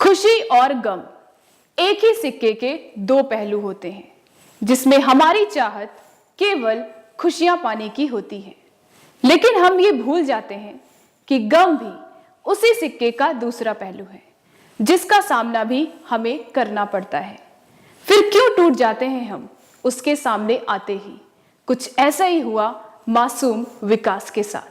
खुशी और गम एक ही सिक्के के दो पहलू होते हैं, जिसमें हमारी चाहत केवल खुशियां पाने की होती है, लेकिन हम ये भूल जाते हैं कि गम भी उसी सिक्के का दूसरा पहलू है, जिसका सामना भी हमें करना पड़ता है। फिर क्यों टूट जाते हैं हम उसके सामने आते ही? कुछ ऐसा ही हुआ मासूम विकास के साथ।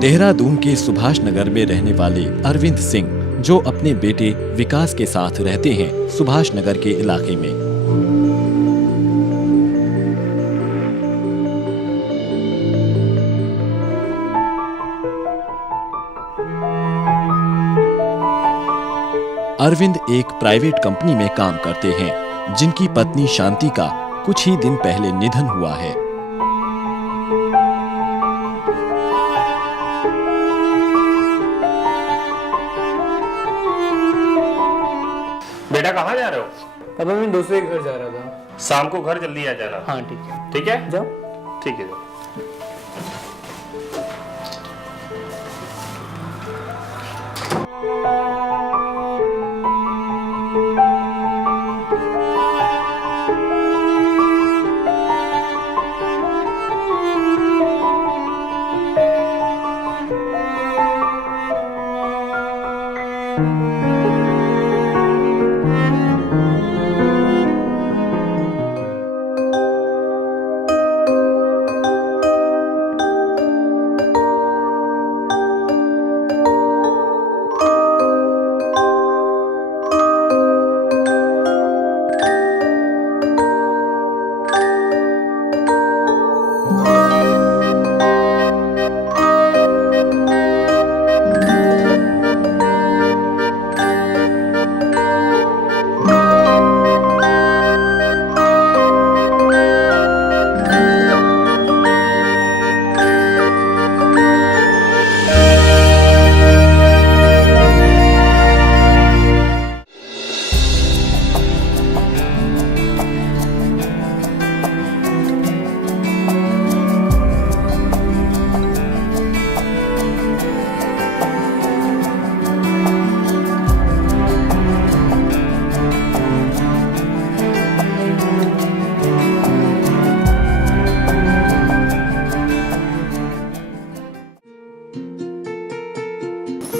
देहरादून के सुभाष नगर में रहने वाले अरविंद सिंह, जो अपने बेटे विकास के साथ रहते हैं सुभाष नगर के इलाके में। अरविंद एक प्राइवेट कंपनी में काम करते हैं, जिनकी पत्नी शांति का कुछ ही दिन पहले निधन हुआ है। बेटा कहाँ जा रहे हो? अब मैं दूसरे घर जा रहा था। शाम को घर जल्दी आ जाना। हाँ ठीक है। ठीक है, जाओ। ठीक है जाओ।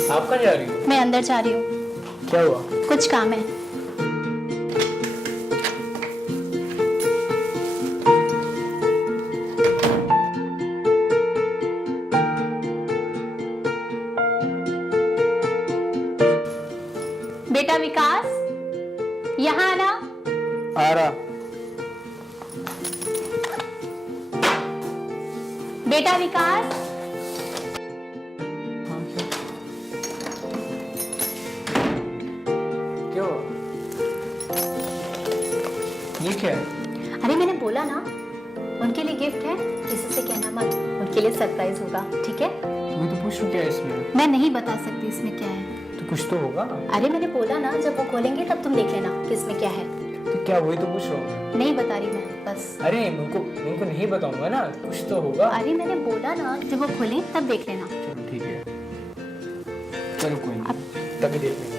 आप कहाँ जा रही हो? मैं अंदर जा रही हूँ। क्या हुआ? कुछ काम है। बेटा विकास, यहाँ आना। आ रहा। बेटा विकास, क्या हुआ? ये क्या है? अरे मैंने बोला ना, उनके लिए गिफ्ट है, किसी से कहना मत, उनके लिए सरप्राइज होगा, ठीक है? तुम्हें तो पूछूं क्या है इसमें? मैं नहीं बता सकती इसमें क्या है। तो कुछ तो होगा। अरे मैंने बोला ना, जब वो खोलेंगे तब तुम देख लेना कि इसमें क्या है। तो क्या, वही तो पूछ रहा हूँ। नहीं बता रही मैं, बस। अरे उनको नहीं बताऊंगा ना, कुछ तो होगा। अरे मैंने बोला ना, जब वो खोलें तब देख लेना। चलो ठीक है, चलो कोई नहीं, तभी देख लेंगे।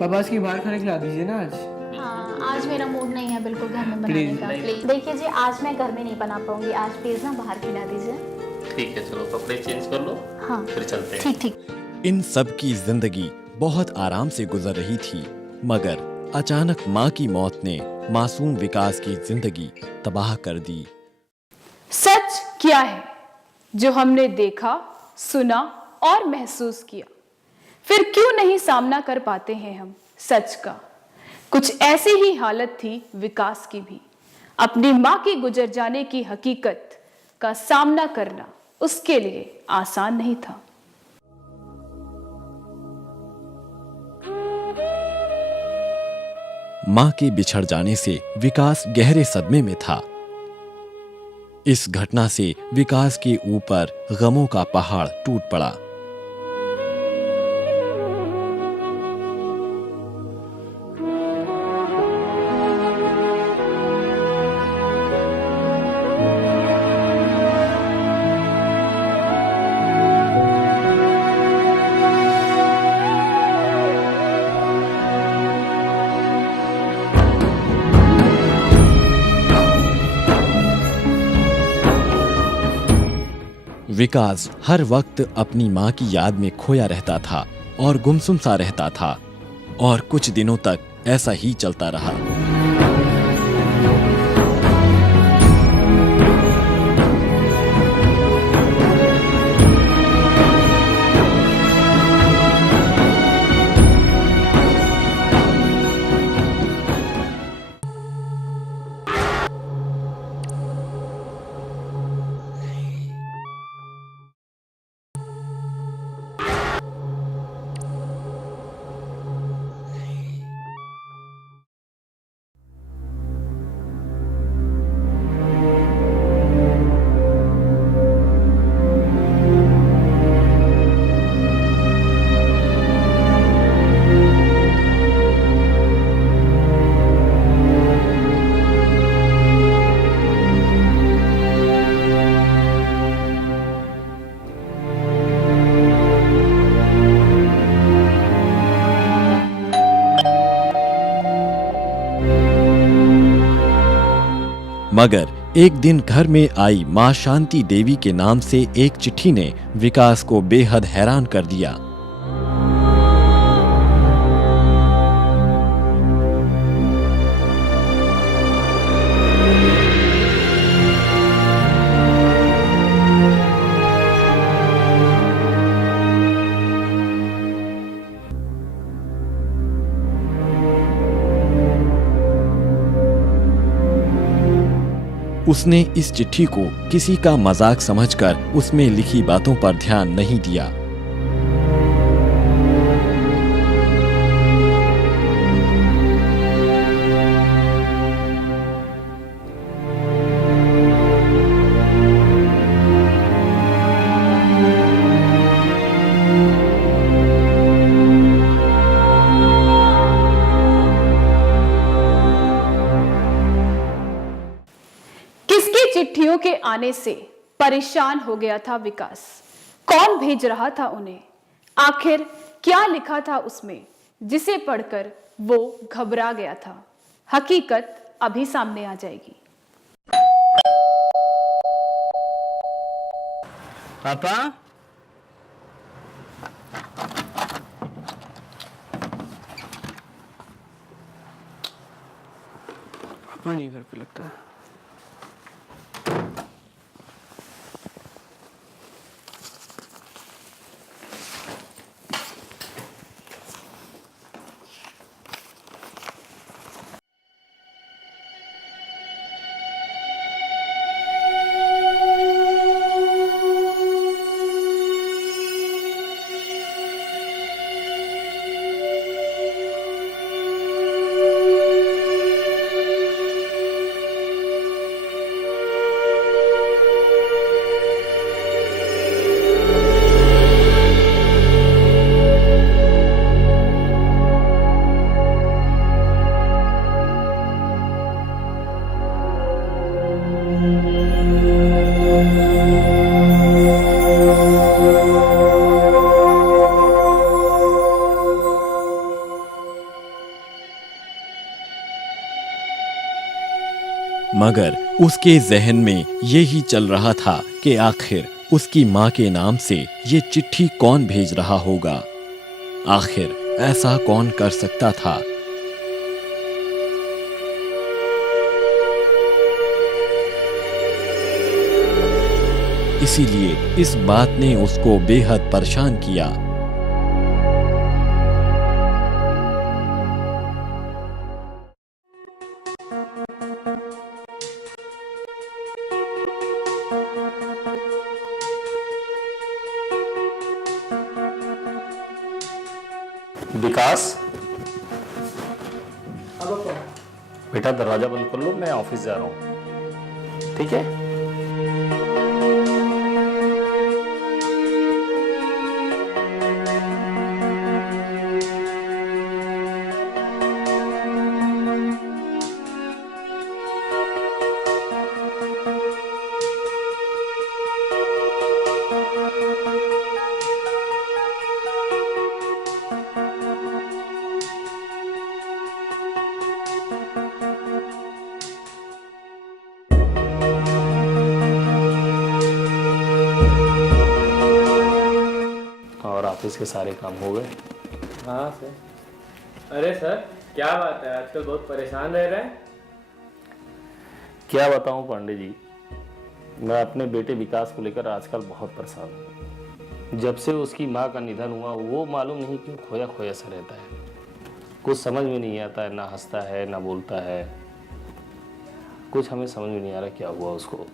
पापा की बाहर खाने खिला दीजिए ना आज। हाँ आज मेरा मूड नहीं है बिल्कुल घर में बनाने Please, का। नहीं। प्लीज देखिए जी, आज मैं घर में नहीं बना पाऊंगी। आज प्लीज ना बाहर खिला दीजिए। ठीक है, चलो कपड़े चेंज कर लो, हाँ फिर चलते हैं। ठीक ठीक। इन सब की जिंदगी बहुत आराम से गुजर रही थी, मगर अचानक माँ की मौत ने मासूम विकास की जिंदगी तबाह कर दी। सच क्या है जो हमने देखा, सुना और महसूस किया, फिर क्यों नहीं सामना कर पाते हैं हम सच का। कुछ ऐसी ही हालत थी विकास की भी। अपनी मां की गुजर जाने की हकीकत का सामना करना उसके लिए आसान नहीं था। मां के बिछड़ जाने से विकास गहरे सदमे में था। इस घटना से विकास के ऊपर गमों का पहाड़ टूट पड़ा। विकास हर वक्त अपनी मां की याद में खोया रहता था और गुमसुम सा रहता था, और कुछ दिनों तक ऐसा ही चलता रहा। मगर एक दिन घर में आई मां शांति देवी के नाम से एक चिट्ठी ने विकास को बेहद हैरान कर दिया। उसने इस चिट्ठी को किसी का मजाक समझकर उसमें लिखी बातों पर ध्यान नहीं दिया। चिट्ठियों के आने से परेशान हो गया था विकास। कौन भेज रहा था उन्हें? आखिर क्या लिखा था उसमें जिसे पढ़कर वो घबरा गया था? हकीकत अभी सामने आ जाएगी। पापा, पापा नहीं घर पे लगता है। मगर उसके जहन में यही चल रहा था कि आखिर उसकी माँ के नाम से ये चिट्ठी कौन भेज रहा होगा। आखिर ऐसा कौन कर सकता था। इसीलिए इस बात ने उसको बेहद परेशान किया। विकास, बेटा दरवाजा बंद कर लो, मैं ऑफिस जा रहा हूँ, ठीक है? और ऑफिस के सारे काम हो गए? हाँ सर। अरे सर, क्या बात है, आजकल बहुत परेशान रह रहे हैं। क्या बताऊं पांडे जी, मैं अपने बेटे विकास को लेकर आजकल बहुत परेशान हूँ। जब से उसकी माँ का निधन हुआ, वो मालूम नहीं क्यों खोया खोया सा रहता है। कुछ समझ में नहीं आता है, ना हंसता है ना बोलता है। कुछ हमें समझ में नहीं आ रहा क्या हुआ उसको।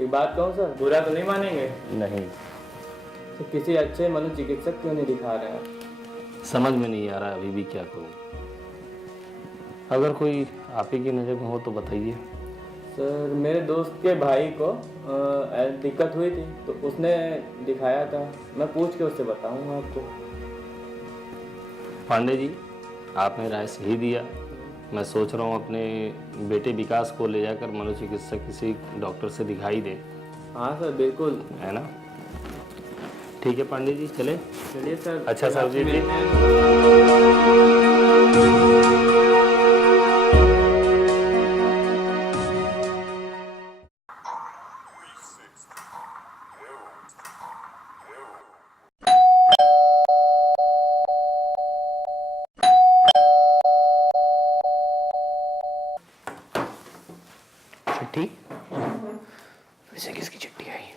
एक बात कहूँ सर, बुरा तो नहीं मानेंगे? नहीं, तो किसी अच्छे मनोचिकित्सक क्यों नहीं दिखा रहे हैं? समझ में नहीं आ रहा अभी भी क्या करूँ। अगर कोई आप ही की नज़र में हो तो बताइए। सर, मेरे दोस्त के भाई को दिक्कत हुई थी तो उसने दिखाया था, मैं पूछ के उससे बताऊंगा आपको। पांडे जी, आपने राय सही दिया। मैं सोच रहा हूँ अपने बेटे विकास को ले जाकर मनोचिकित्सक किसी डॉक्टर से दिखाई दे। हाँ सर, बिल्कुल। है ना? ठीक है पांडे जी, चले। चलिए सर। अच्छा सर जी। चिट्ठी? वैसे किसकी चिट्ठी आई?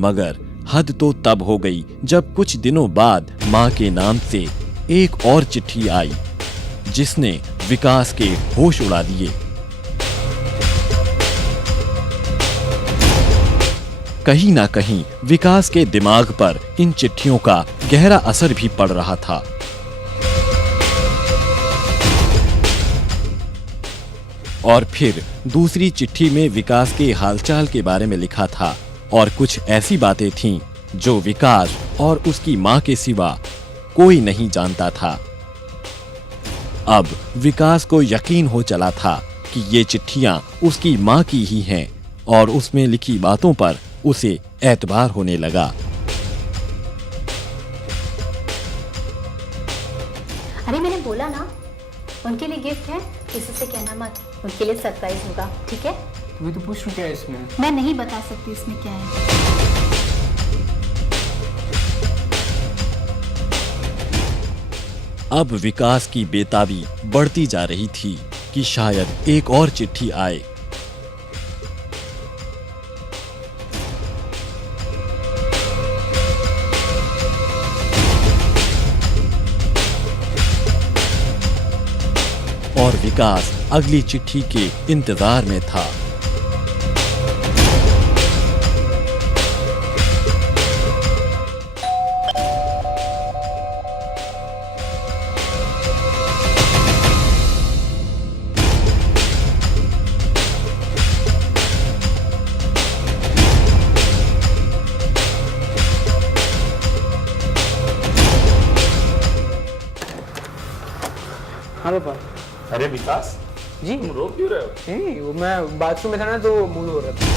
मगर हद तो तब हो गई जब कुछ दिनों बाद मां के नाम से एक और चिट्ठी आई, जिसने विकास के होश उड़ा दिए। कहीं ना कहीं विकास के दिमाग पर इन चिट्ठियों का गहरा असर भी पड़ रहा था। और फिर दूसरी चिट्ठी में विकास के हालचाल के बारे में लिखा था और कुछ ऐसी बातें थीं जो विकास और उसकी मां के सिवा कोई नहीं जानता था। अब विकास को यकीन हो चला था कि ये चिट्ठियां उसकी मां की ही हैं और उसमें लिखी बातों पर उसे एतबार होने लगा। अरे मैंने बोला ना, उनके लिए गिफ्ट है, किसी से कहना मत, उनके लिए सरप्राइज होगा, ठीक है? तुम्हें तो पूछ रही क्या है इसमें? मैं नहीं बता सकती इसमें क्या है। अब विकास की बेताबी बढ़ती जा रही थी कि शायद एक और चिट्ठी आए। और विकास अगली चिट्ठी के इंतजार में था। हाँ पापा। अरे विकास जी? तुम रो क्यों रहे हो? नहीं, वो मैं बाथरूम में था ना, तो मूड हो रहा था।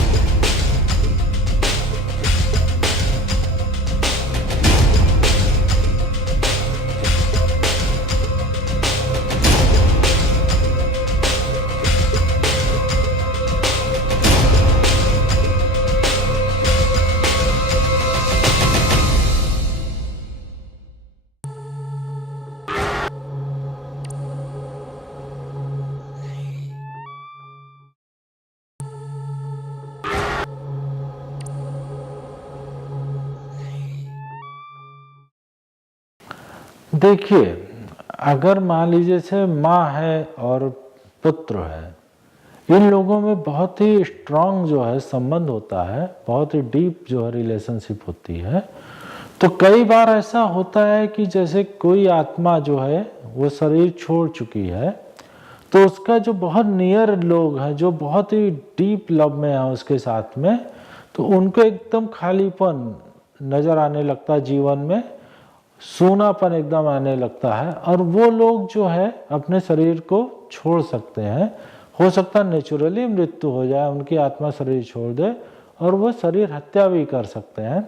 देखिए, अगर मान लीजिए से माँ है और पुत्र है, इन लोगों में बहुत ही स्ट्रांग जो है संबंध होता है, बहुत ही डीप जो है रिलेशनशिप होती है। तो कई बार ऐसा होता है कि जैसे कोई आत्मा जो है वो शरीर छोड़ चुकी है, तो उसका जो बहुत नियर लोग हैं, जो बहुत ही डीप लव में है उसके साथ में, तो उनको एकदम खालीपन नजर आने लगता है, जीवन में सूनापन एकदम आने लगता है, और वो लोग जो है अपने शरीर को छोड़ सकते हैं। हो सकता है नेचुरली मृत्यु हो जाए, उनकी आत्मा शरीर छोड़ दे, और वो शरीर हत्या भी कर सकते हैं।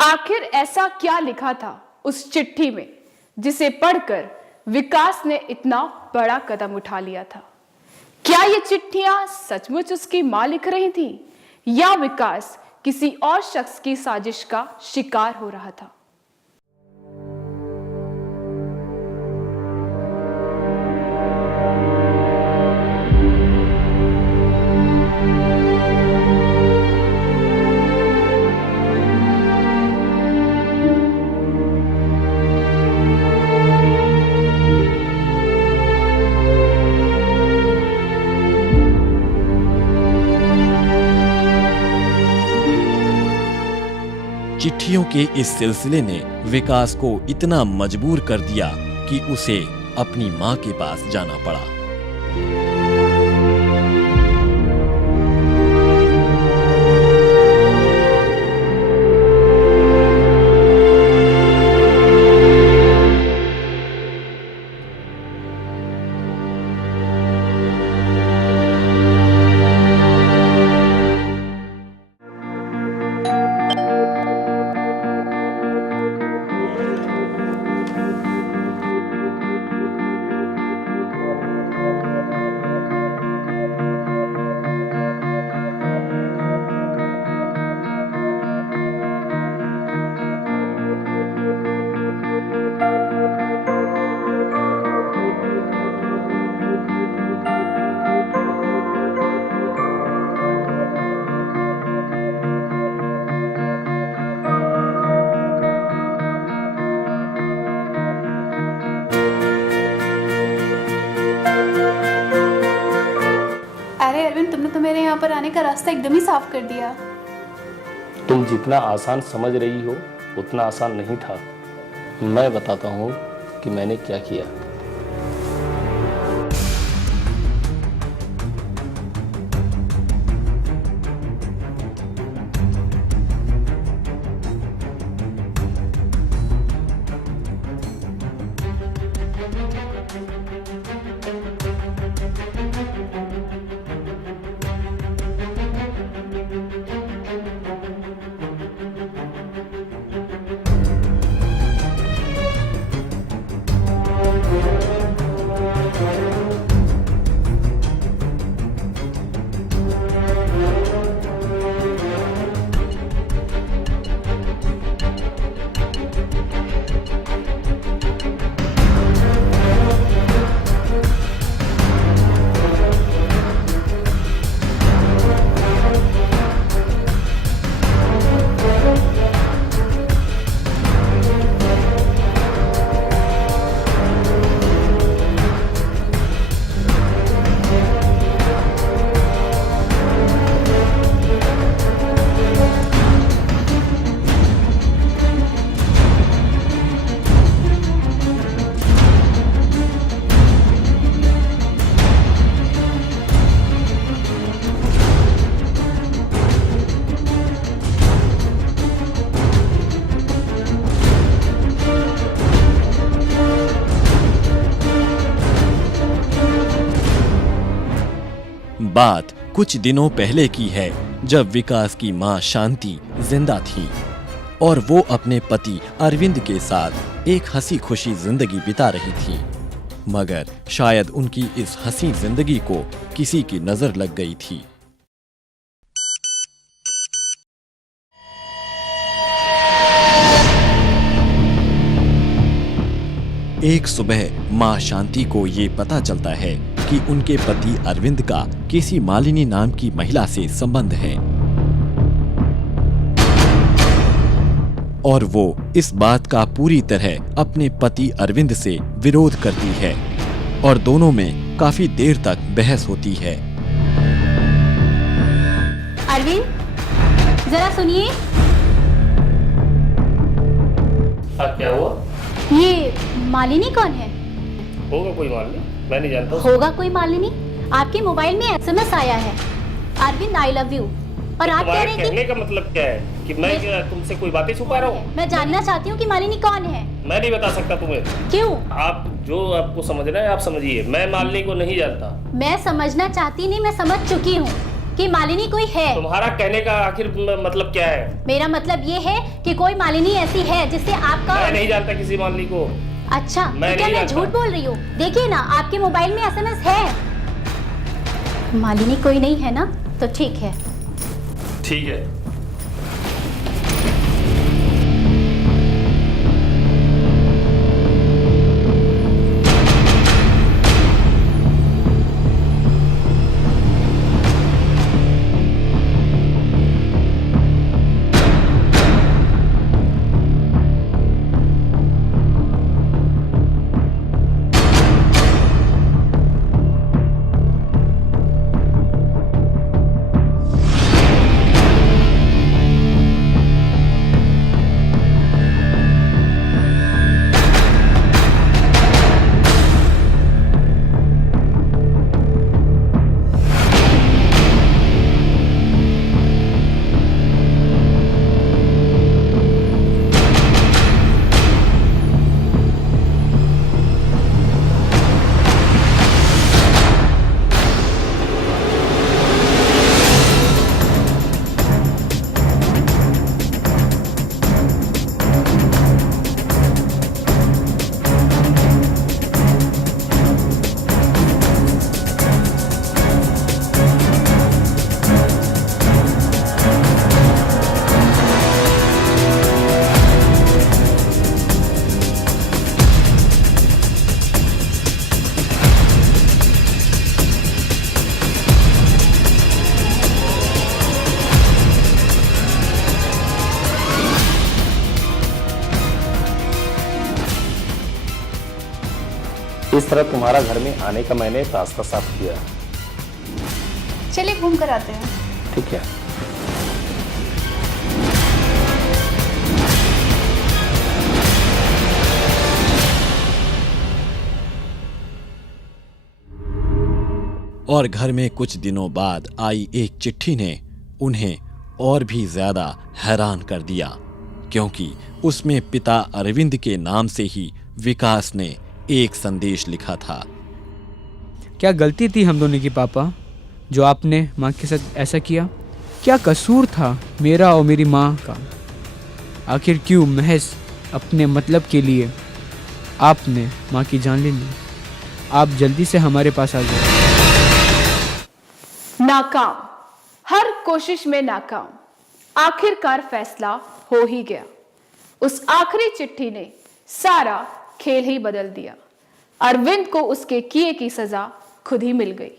आखिर ऐसा क्या लिखा था उस चिट्ठी में जिसे पढ़कर विकास ने इतना बड़ा कदम उठा लिया था? क्या ये चिट्ठियां सचमुच उसकी मां लिख रही थी, या विकास किसी और शख्स की साजिश का शिकार हो रहा था? चिट्ठियों के इस सिलसिले ने विकास को इतना मजबूर कर दिया कि उसे अपनी मां के पास जाना पड़ा। अरे अरविंद, तुमने तो मेरे यहाँ पर आने का रास्ता एकदम ही साफ कर दिया। तुम जितना आसान समझ रही हो उतना आसान नहीं था। मैं बताता हूँ कि मैंने क्या किया। बात कुछ दिनों पहले की है, जब विकास की मां शांति जिंदा थी और वो अपने पति अरविंद के साथ एक हंसी खुशी जिंदगी बिता रही थी। मगर शायद उनकी इस हंसी जिंदगी को किसी की नजर लग गई थी। एक सुबह मां शांति को ये पता चलता है कि उनके पति अरविंद का किसी मालिनी नाम की महिला से संबंध है। और वो इस बात का पूरी तरह अपने पति अरविंद से विरोध करती है और दोनों में काफी देर तक बहस होती है। अरविंद, जरा सुनिए। क्या हुआ? ये मालिनी कौन है? होगा कोई मालिनी, मैं नहीं जानता। होगा कोई मालिनी? आपके मोबाइल में SMS आया है, अरविंद आई लव यू, और आप कह रहे हैं कहने का मतलब क्या है कि मैं क्या तुमसे कोई बातें छुपा रहा हूँ? मैं जानना चाहती हूँ कि मालिनी कौन है। मैं नहीं बता सकता तुम्हें। क्यों? आप जो आपको समझना है आप समझिए, मैं मालिनी को नहीं जानता। मैं समझना चाहती नहीं, मैं समझ चुकी हूँ कि मालिनी कोई है। तुम्हारा कहने का आखिर मतलब क्या है? मेरा मतलब ये है कि कोई मालिनी ऐसी है जिससे आपका। मैं नहीं जानता किसी मालिनी को। अच्छा, मैं तो क्या नहीं मैं जानता। झूठ बोल रही हूँ? देखिए ना, आपके मोबाइल में SMS है। मालिनी कोई नहीं है ना, तो ठीक है। ठीक है। इस तरह तुम्हारा घर में आने का मैंने रास्ता साफ किया। चलिए घूम कर आते हैं। ठीक है। और घर में कुछ दिनों बाद आई एक चिट्ठी ने उन्हें और भी ज्यादा हैरान कर दिया, क्योंकि उसमें पिता अरविंद के नाम से ही विकास ने एक संदेश लिखा था। क्या गलती थी हम दोनों की पापा, जो आपने माँ के साथ ऐसा किया? क्या कसूर था मेरा और मेरी माँ का? आखिर क्यों महज अपने मतलब के लिए आपने माँ की जान ले ली? आप जल्दी से हमारे पास आ जाए। नाकाम, हर कोशिश में नाकाम। आखिरकार फैसला हो ही गया। उस आखिरी चिट्ठी ने सारा खेल ही बदल दिया। अरविंद को उसके किए की सजा खुद ही मिल गई।